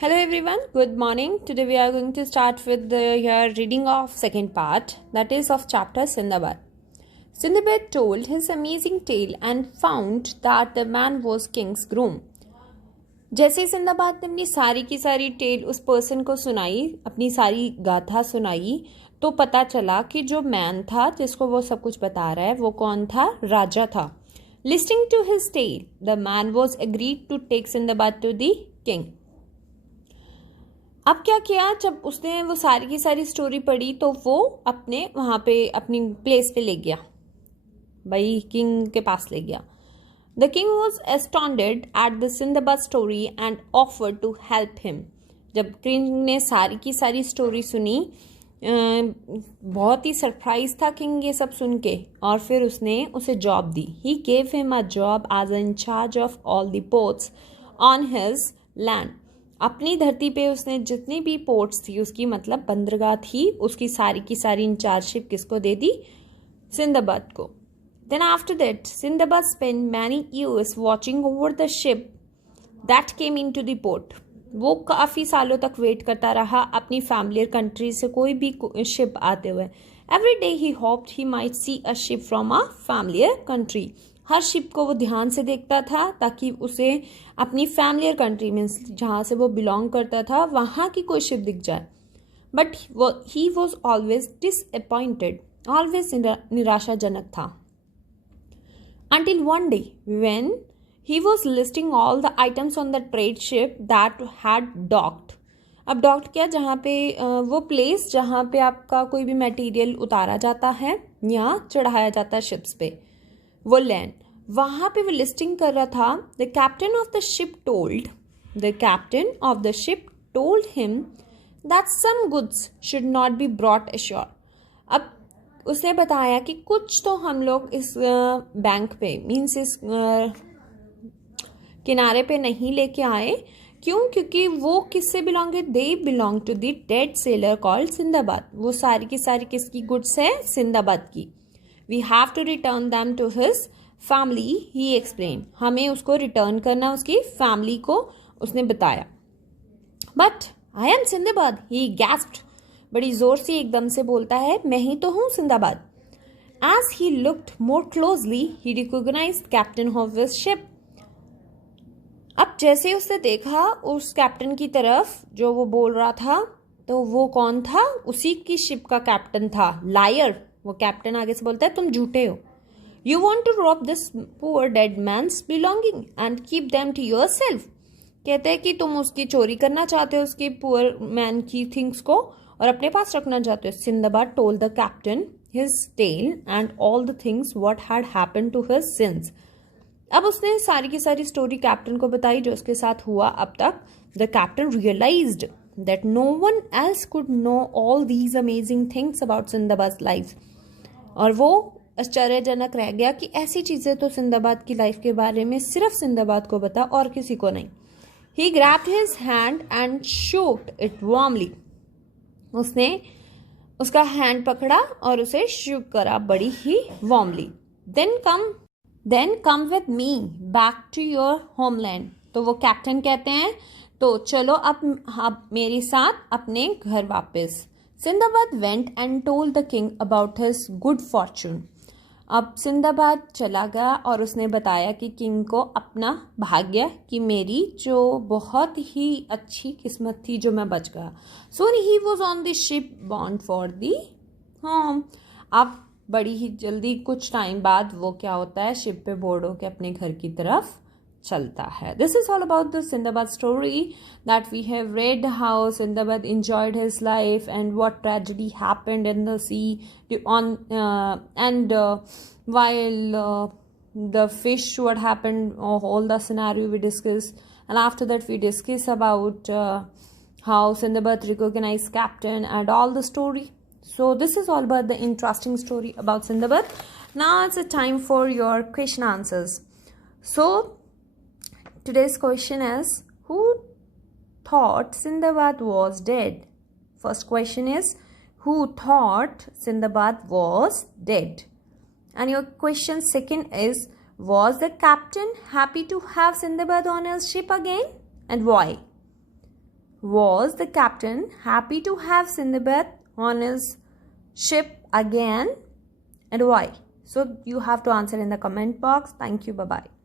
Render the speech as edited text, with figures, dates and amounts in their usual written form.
Hello everyone, good morning. Today we are going to start with your reading of second part, that is of chapter Sindbad. Sindbad told his amazing tale and found that the man was king's groom. जैसे सिंदाबाद ने अपनी सारी की सारी tell उस person को सुनाई, अपनी सारी गाथा सुनाई, तो पता चला कि जो मैन था जिसको वो सब कुछ बता रहा है वो कौन था? राजा था. Listening to his tale, the man was agreed to take Sindbad to the king. अब क्या किया, जब उसने वो सारी की सारी स्टोरी पढ़ी तो वो अपने वहाँ पे अपनी प्लेस पे ले गया, भाई किंग के पास ले गया. The king was astounded at the Sindbad story and offer to help him. जब किंग ने सारी की सारी स्टोरी सुनी, बहुत ही सरप्राइज था किंग ये सब सुन के, और फिर उसने उसे जॉब दी. He gave him a job as in charge of all the ports on his land. अपनी धरती पे उसने जितनी भी पोर्ट्स थी उसकी, मतलब बंदरगाह थी, उसकी सारी की सारी इंचार्जशिप किसको दे दी? सिंदबाद को. Then after that Sindbad spend many years watching over the ship that came into the port. वो काफ़ी सालों तक वेट करता रहा अपनी फैमिलियर कंट्री से कोई भी शिप आते हुए. Every day he hoped he might see a ship from a familiar country. Her ship को वो ध्यान से देखता था ताकि उसे अपनी फैमिलियर कंट्री में जहाँ से वो बिलोंग करता था वहाँ की कोई शिप दिख जाए. But he was always disappointed, always निराशाजनक था. Until one day when he was listing all the items on the trade ship that had docked. अब डॉक्ड क्या? जहाँ पे वो प्लेस जहाँ पे आपका कोई भी मटेरियल उतारा जाता है या चढ़ाया जाता है शिप्स पे, वो लैंड, वहाँ पे वो लिस्टिंग कर रहा था. The captain of the ship told him that some goods should not be brought ashore. अब उसने बताया कि कुछ तो हम लोग इस बैंक पे, मीन्स इस किनारे पे नहीं लेके आए. क्यों? क्योंकि वो किससे बिलोंग है? They belong to the dead sailor called Sindbad. वो सारी की सारी किसकी गुड्स है? सिंदबाद की. We have to return them to his family, he explain. हमें उसको रिटर्न करना उसकी फैमिली को, उसने बताया. But I am Sindbad, he gasped. बड़ी जोर से एकदम से बोलता है, मैं ही तो हूँ Sindbad. As he looked more closely he recognised captain of his ship. अब जैसे उसने देखा उस कैप्टन की तरफ जो वो बोल रहा था, तो वो कौन था? उसी की शिप का कैप्टन था. लायर. वो कैप्टन आगे से बोलता है, तुम झूठे हो. You want to rob this poor dead man's belonging and keep them to yourself. कहते हैं कि तुम उसकी चोरी करना चाहते हो, उसकी पुअर मैन की थिंग्स को, और अपने पास रखना चाहते हो. Sindbad told the captain his tale and all the things what had happened to his since. अब उसने सारी की सारी स्टोरी कैप्टन को बताई जो उसके साथ हुआ अब तक. The captain realised that no one else could know all these amazing things about Sindbad life. और वो आश्चर्यजनक रह गया कि ऐसी चीजें तो सिंदबाद की लाइफ के बारे में सिर्फ सिंदबाद को पता और किसी को नहीं. He grabbed his hand and shook it warmly. उसने उसका हैंड पकड़ा और उसे शुक करा बड़ी ही warmly. Then come with me back to your homeland. तो वो कैप्टन कहते हैं, तो चलो अब मेरे साथ अपने घर वापस. Sinbad went and told the king about his good Fortune. अब सिंदबाद चला गया और उसने बताया कि किंग को अपना भाग्य, कि मेरी जो बहुत ही अच्छी किस्मत थी जो मैं बच गया. So he was on the ship bound for the home. अब बड़ी ही जल्दी कुछ टाइम बाद वो क्या होता है, शिप पे बोर्ड होकर अपने घर की तरफ चलता है. This is all about the Sindbad story that we have read, how Sindbad enjoyed his life and what tragedy happened in the sea on and while the fish, what happened, all the scenario we discussed. And after that we discuss about how Sindbad recognized captain and all the story. So this is all about the interesting story about Sindbad. Now it's a time for your question answers. So today's question is, who thought Sindbad was dead? First question is, who thought Sindbad was dead? And your question second is, was the captain happy to have Sindbad on his ship again, and why? Was the captain happy to have Sindbad on his ship again, and why? So you have to answer in the comment box. Thank you. Bye bye.